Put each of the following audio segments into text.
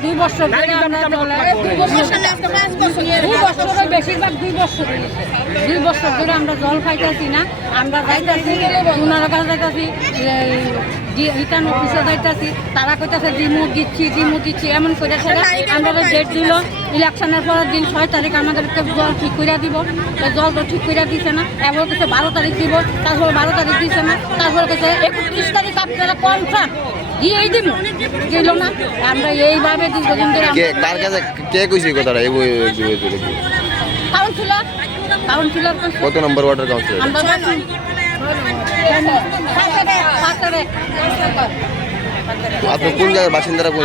দুই বছর বেশিরভাগ দুই বছর। দুই বছর ধরে আমরা জল খাইতেছি না আমরা যাইতেছি ওনারা কাছে যাইতেছি রিটার্ন অফিসে যাইতেছি তারা কইতেছে ডিমু দিচ্ছি ডিমু দিচ্ছি। এমন করে সেটা আমরা ডেট দিল। ইলেকশনের পরের দিন ছয় তারিখ আমাদেরকে জল ঠিক করে দিব। জল তো ঠিক করে দিছে না। এবার কাছে বারো তারিখ দিব। তারপর বারো তারিখ দিছে না। তারপর কাছে একত্রিশ তারিখ আপনারা কনফার্ম দিয়েই দিব। দিল না। আমরা এইভাবে দীর্ঘদিন ধরে কার কাছে কে কইছে কথাটা? এই বই- এই বই- এই বই- কাউন্সিলর কাউন্সিলর কত নম্বর ওয়ার্ডের কাউন্সিলর আমরা আপনি কোন জায়গায় বাসিন্দারা কোন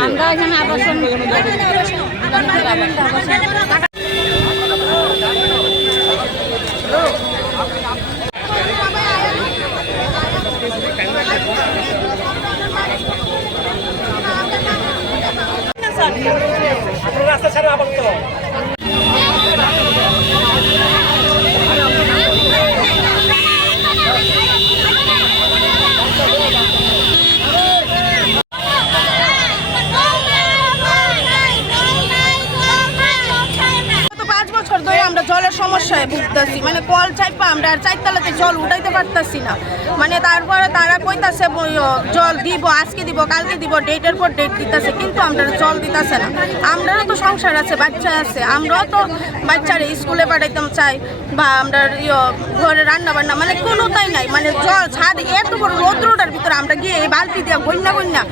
রাস্তা ছাড়া আবার তো গত পাঁচ বছর ধরে আমরা জলের সমস্যায় ভুগতেছি মানে কল চাইপা আমরা আর চারতলাতে জল উঠাইতে পারতাছি না। মানে তারপরে তারা কইতাছে জল দিব, আজকে দিব, কালকে দিব, ডেটের পর ডেট দিতেছে, কিন্তু আমরা জল দিতেছে না। আমরাও তো সংসার আছে, বাচ্চা আছে। আমরাও তো বাচ্চারা স্কুলে পাঠাইতাম চাই, বা আমরা ঘরে রান্না বান্না মানে কোনোটাই নাই। মানে জল ছাদ এত বড় রৌদ্রটার ভিতরে আমরা গিয়ে এই বালতি দিয়ে গন্যা গন্যা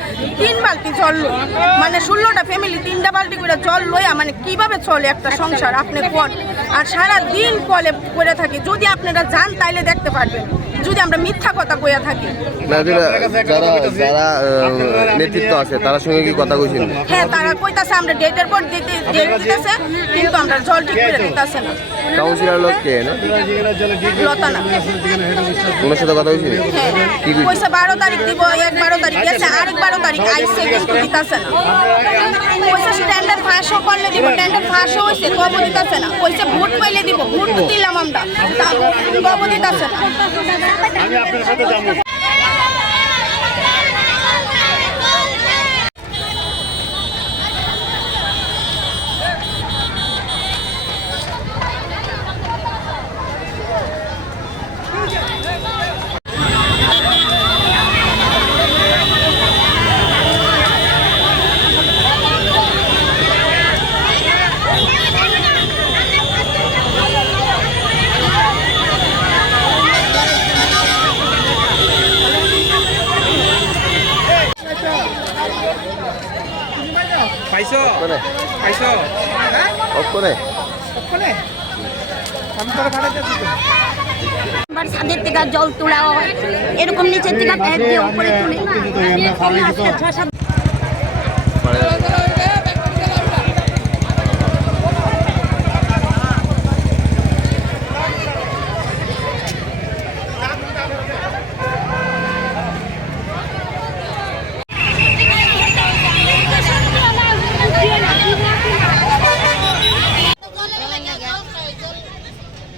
তিন বালতি জল লই মানে ষোলোটা ফ্যামিলি তিনটা বালতি করে জল লইয়া মানে কীভাবে চলে একটা সংসার, আপনি কোন আর সারা দিন কলে করে থাকি। যদি আপনারা যান তাইলে দেখতে পারবেন। যদি আমরা মিথ্যা কথা কইয়া থাকি। যারা যারা নেতৃত্ব আছে তার সঙ্গে কি কথা কইছেন? হ্যাঁ তারা কইতাছে আমরা ডেটের পর দিতে দিতেছে কিন্তু আমরা জল ঠিক করে দিতেছে না। কাউন্সিলর লোক কে না? লতা না। ওনার সাথে কথা হয়েছে হ্যাঁ। কি কইছে কইছে বারো তারিখ দিব এক বারো তারিখ গেছে আরেক বারো তারিখ আইসে কিন্তু দিতেছে না। ফাঁসও করলে দিব টেন্ডার ফাঁসও হয়েছে কব দিতেছে না। কইছে ভোট পাইলে দিব, ভোট দিলাম আমরা। কব দিতেছে না। পাইছো কোনে পাইছো কোনে আমি তোরা পাঠাইতেছি তো। আবার ছাদের থেকে জল তোলা হয়। এরকম নিচের থেকে ব্যাগ দিয়ে উপরে তুলে আজকে ছয় সাত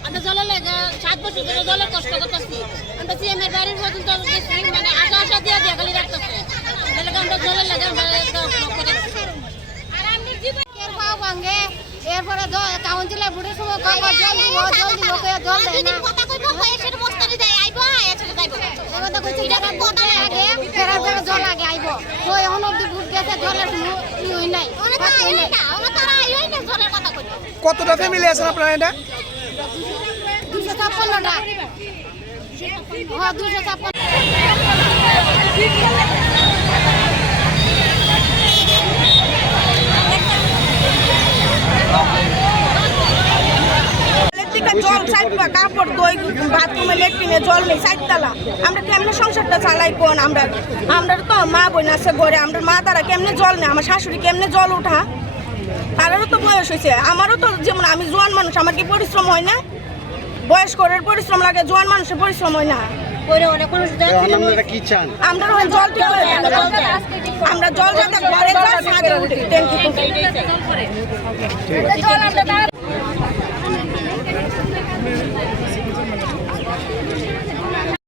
আমরা জলের লেগে সাত বছর ধরে জলের কষ্ট করতেছি। আমরা সিএমের বাড়ির পর্যন্ত মানে আশা আশা দিয়ে দিয়ে খালি রাখতেছে। তাহলে আমরা জলের লেগে ভাঙে এরপরে কাউন্সিলের বুড়ির সময় কয় জল দিব জল দিব কয় জল দেয় না। কথা কইব কয় সেটা বস্তানি দেয় আইবো যাইব। কথা কইছে টাকা কথা আগে ফেরার পরে জল আগে আইবো। তো এখন অবধি বুট গেছে জলের কোনো ই হই নাই অনেক আই না অনেক তারা আই না জলের কথা কইব কতটা ফ্যামিলি আছেন আপনারা এটা? দুশো ছাপ্পান্নটা। হ্যাঁ জল চাইপা কাপড় দই বাথরুমে লেট্রিনে জল নেই চারতলা আমরা কেমনে সংসারটা চালাই কোন আমরা? আমরা তো মা বোন আছে ঘরে, আমরা মা তারা কেমনে জল নেই আমার শাশুড়ি কেমনে জল উঠা তারও তো বয়স হয়েছে। আমারও তো যেমন আমি জোয়ান মানুষ আমার কি পরিশ্রম হয় না? বয়স করার পরিশ্রম লাগে জোয়ান মানুষের পরিশ্রম হয় না। জল